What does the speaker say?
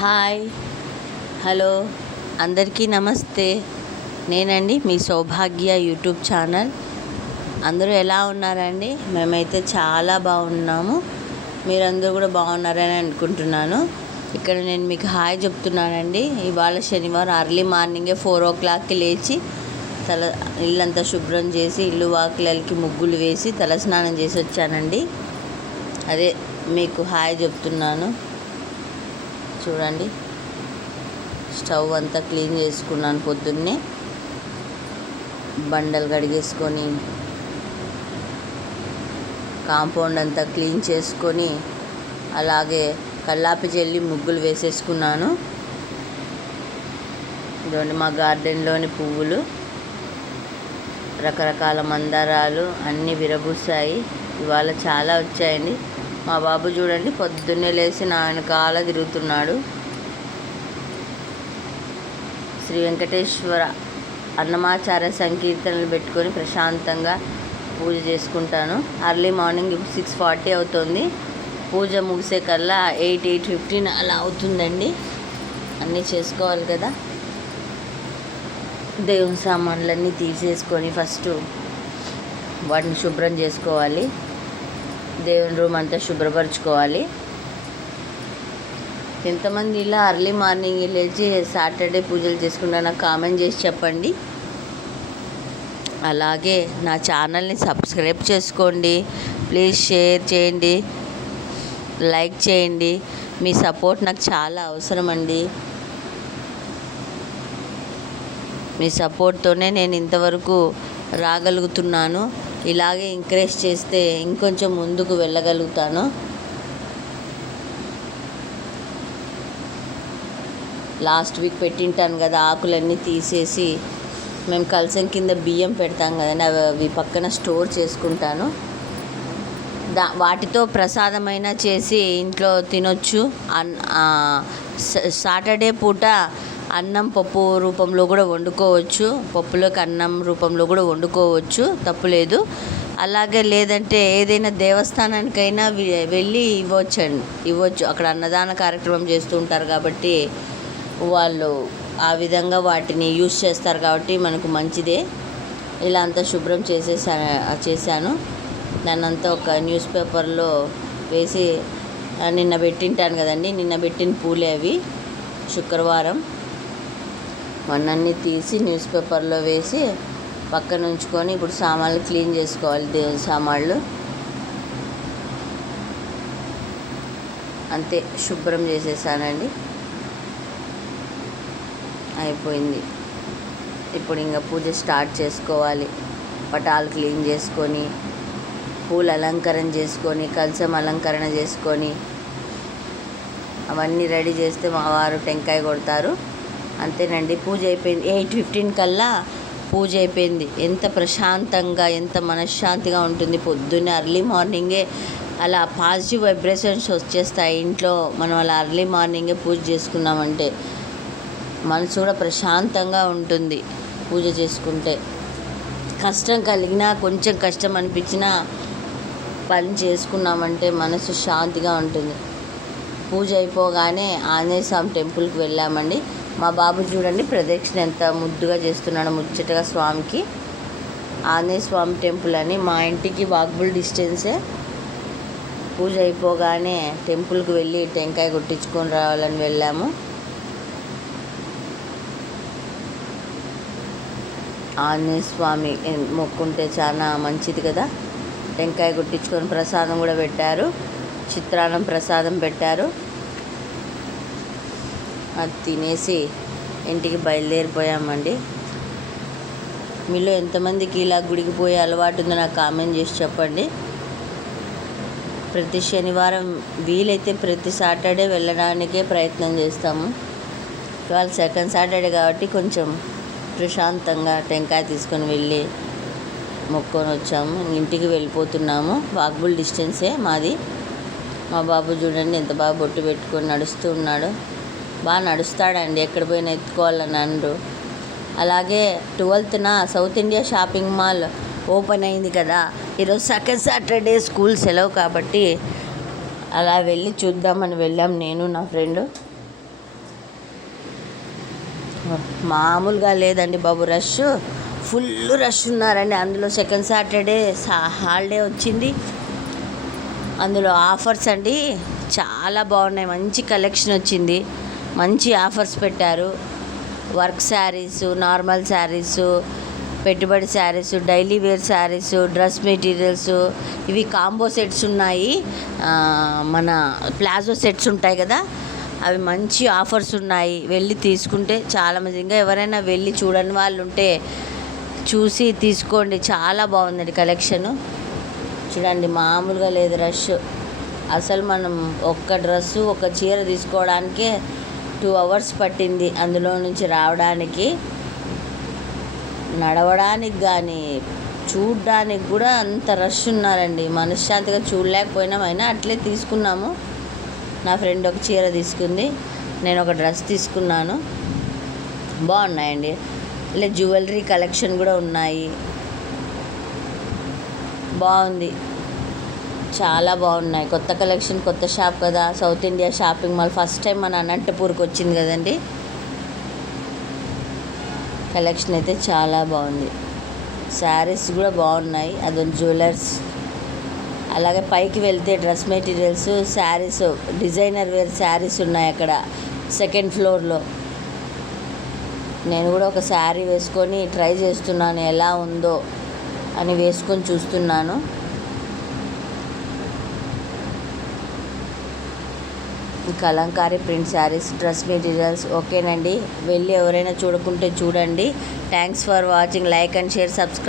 Hi, hello, అందరికీ నమస్తే. నేనండి మీ సౌభాగ్య యూట్యూబ్ ఛానల్. అందరూ ఎలా ఉన్నారండి? మేమైతే చాలా బాగున్నాము. మీరందరూ కూడా బాగున్నారని అనుకుంటున్నాను. ఇక్కడ నేను మీకు హాయ్ చెప్తున్నానండి. ఇవాళ శనివారం అర్లీ మార్నింగే 4 o'clockకి లేచి ఇల్లంతా శుభ్రం చేసి ఇల్లు వాకిలకి ముగ్గులు వేసి తలస్నానం చేసి వచ్చానండి. అదే మీకు హాయ్ చెప్తున్నాను. చూడండి, స్టవ్ అంతా క్లీన్ చేసుకున్నాను. పొద్దున్నే బండలు కడిగేసుకొని కాంపౌండ్ అంతా క్లీన్ చేసుకొని అలాగే కల్లాపి జల్లి ముగ్గులు వేసేసుకున్నాను. ఇదిగోండి మా గార్డెన్లోని పువ్వులు, రకరకాల మందారాలు అన్నీ విరబూసాయి. ఇవాళ చాలా వచ్చాయండి. మా బాబు చూడండి పొద్దున్నే లేచి నా వెనకాల తిరుగుతున్నాడు. శ్రీ వెంకటేశ్వర అన్నమాచార్య సంకీర్తనలు పెట్టుకొని ప్రశాంతంగా పూజ చేసుకుంటాను. అర్లీ మార్నింగ్ 6:40 అవుతుంది. పూజ ముగిసే కల్లా 8:15 అలా అవుతుందండి. అన్నీ చేసుకోవాలి కదా. దేవుని సామాన్లన్నీ తీసేసుకొని ఫస్ట్ వాటిని శుభ్రం చేసుకోవాలి. దేవుని రూమ్ అంతా శుభ్రపరచుకోవాలి. ఎంతమంది ఇలా అర్లీ మార్నింగ్ లేచి సాటర్డే పూజలు చేసుకుంటా నాకు కామెంట్ చేసి చెప్పండి. అలాగే నా ఛానల్ని సబ్స్క్రైబ్ చేసుకోండి. ప్లీజ్ షేర్ చేయండి, లైక్ చేయండి. మీ సపోర్ట్ నాకు చాలా అవసరం అండి. మీ సపోర్ట్తోనే నేను ఇంతవరకు రాగలుగుతున్నాను. ఇలాగే ఎంకరేజ్ చేస్తే ఇంకొంచెం ముందుకు వెళ్ళగలుగుతాను. లాస్ట్ వీక్ పెట్టింటాను కదా, ఆకులన్నీ తీసేసి మేము కలసం కింద బియ్యం పెడతాం కదండి, అవి పక్కన స్టోర్ చేసుకుంటాను. వాటితో ప్రసాదమైనా చేసి ఇంట్లో తినొచ్చు. సాటర్డే పూట అన్నం పప్పు రూపంలో కూడా వండుకోవచ్చు. పప్పులోకి అన్నం రూపంలో కూడా వండుకోవచ్చు, తప్పులేదు. అలాగే లేదంటే ఏదైనా దేవస్థానానికైనా వెళ్ళి ఇవ్వచ్చు. అక్కడ అన్నదాన కార్యక్రమం చేస్తూ ఉంటారు కాబట్టి వాళ్ళు ఆ విధంగా వాటిని యూజ్ చేస్తారు కాబట్టి మనకు మంచిదే. ఇలా అంతా శుభ్రం చేశాను. దాన్నంతా ఒక న్యూస్ పేపర్లో వేసి నిన్న పెట్టింటాను కదండి. నిన్న పెట్టిన పూలే అవి. శుక్రవారం మొన్నన్నీ తీసి న్యూస్ పేపర్లో వేసి పక్కన ఉంచుకొని ఇప్పుడు సామాన్లు క్లీన్ చేసుకోవాలి. దేవుని సామాన్లు అంతే శుభ్రం చేసేసానండి. అయిపోయింది. ఇప్పుడు ఇంకా పూజ స్టార్ట్ చేసుకోవాలి. పటాలు క్లీన్ చేసుకొని, పూలు అలంకరణ చేసుకొని, కలశం అలంకరణ చేసుకొని అవన్నీ రెడీ చేస్తే మా వారు టెంకాయ కొడతారు. అంతేనండి. పూజ అయిపోయింది. 8:15 కల్లా పూజ అయిపోయింది. ఎంత ప్రశాంతంగా, ఎంత మనశ్శాంతిగా ఉంటుంది. పొద్దున్నే అర్లీ మార్నింగే అలా పాజిటివ్ వైబ్రేషన్స్ వచ్చేస్తాయి ఇంట్లో. మనం అలా అర్లీ మార్నింగే పూజ చేసుకున్నామంటే మనసు కూడా ప్రశాంతంగా ఉంటుంది. పూజ చేసుకుంటే కష్టం కలిగినా, కొంచెం కష్టం అనిపించినా పని చేసుకున్నామంటే మనసు శాంతిగా ఉంటుంది. పూజ అయిపోగానే ఆంజనేయ స్వామి టెంపుల్కి వెళ్ళామండి. మా బాబు చూడండి ప్రదక్షిణ ఎంత ముద్దుగా చేస్తున్నాడు, ముచ్చటగా స్వామికి. ఆంజనేయ స్వామి టెంపుల్ అని మా ఇంటికి వాకబుల్ డిస్టెన్సే. పూజ అయిపోగానే టెంపుల్కి వెళ్ళి టెంకాయ కొట్టించుకొని రావాలని వెళ్ళాము. ఆంజనేయ స్వామి మొక్కుంటే చాలా మంచిది కదా. టెంకాయ కొట్టించుకొని ప్రసాదం కూడా పెట్టారు. చిత్రాన్నం ప్రసాదం పెట్టారు. అది తినేసి ఇంటికి బయలుదేరిపోయామండి. మీలో ఎంతమందికి ఇలా గుడికి పోయే అలవాటు ఉందో నాకు కామెంట్ చేసి చెప్పండి. ప్రతి శనివారం వీలైతే ప్రతి సాటర్డే వెళ్ళడానికే ప్రయత్నం చేస్తాము. ఇవాళ సెకండ్ సాటర్డే కాబట్టి కొంచెం ప్రశాంతంగా టెంకాయ తీసుకొని వెళ్ళి మొక్కొని వచ్చాము. ఇంటికి వెళ్ళిపోతున్నాము. వాకబుల్ డిస్టెన్సే మాది. మా బాబు చూడండి ఎంత బాగా బొట్టు పెట్టుకొని నడుస్తూ ఉన్నాడు. బాగా నడుస్తాడండి, ఎక్కడ పోయినా ఎత్తుకోవాలని అనరు. అలాగే 12న South India shopping mall open అయింది కదా. ఈరోజు సెకండ్ సాటర్డే, స్కూల్ సెలవు కాబట్టి అలా వెళ్ళి చూద్దామని వెళ్ళాం నేను నా ఫ్రెండ్. మామూలుగా లేదండి బాబు, రష్ ఫుల్ రష్ ఉన్నారండి. అందులో సెకండ్ సాటర్డే హాలిడే వచ్చింది. అందులో ఆఫర్స్ అండి చాలా బాగున్నాయి. మంచి కలెక్షన్ వచ్చింది, మంచి ఆఫర్స్ పెట్టారు. వర్క్ శారీసు, నార్మల్ శారీసు, పెట్టుబడి sarees, daily wear sarees, dress materials, ఇవి కాంబో సెట్స్ ఉన్నాయి. మన ప్లాజో సెట్స్ ఉంటాయి కదా, అవి మంచి ఆఫర్స్ ఉన్నాయి. వెళ్ళి తీసుకుంటే చాలా మంది, ఇంకా ఎవరైనా వెళ్ళి చూడని వాళ్ళు ఉంటే చూసి తీసుకోండి. చాలా బాగుందండి కలెక్షను. చూడండి మామూలుగా లేదు రష్. అసలు మనం ఒక్క డ్రెస్సు ఒక చీర తీసుకోవడానికే 2 hours పట్టింది. అందులో నుంచి రావడానికి, నడవడానికి కానీ చూడడానికి కూడా అంత రష్ ఉన్నారండి. మనశ్శాంతిగా చూడలేకపోయినాం, అయినా అట్లే తీసుకున్నాము. నా ఫ్రెండ్ ఒక చీర తీసుకుంది, నేను ఒక డ్రెస్ తీసుకున్నాను. బాగున్నాయండి. ఇలా జ్యువెలరీ కలెక్షన్ కూడా ఉన్నాయి. బాగుంది, చాలా బాగున్నాయి. కొత్త కలెక్షన్, కొత్త షాప్ కదా, south India shopping mall first time మన అనంతపూర్కి వచ్చింది కదండి. కలెక్షన్ అయితే చాలా బాగుంది. శారీస్ కూడా బాగున్నాయి. అదొక జ్యువెలర్స్. అలాగే పైకి వెళ్తే dress materials, sarees, designer wear sarees ఉన్నాయి అక్కడ సెకండ్ ఫ్లోర్లో. నేను కూడా ఒక శారీ వేసుకొని ట్రై చేస్తున్నాను, ఎలా ఉందో అని వేసుకొని చూస్తున్నాను. Kalamkari print saris, dress materials. ఓకేనండి, వెళ్ళి ఎవరైనా చూడకుంటే చూడండి. Thanks for watching. Like and share, subscribe.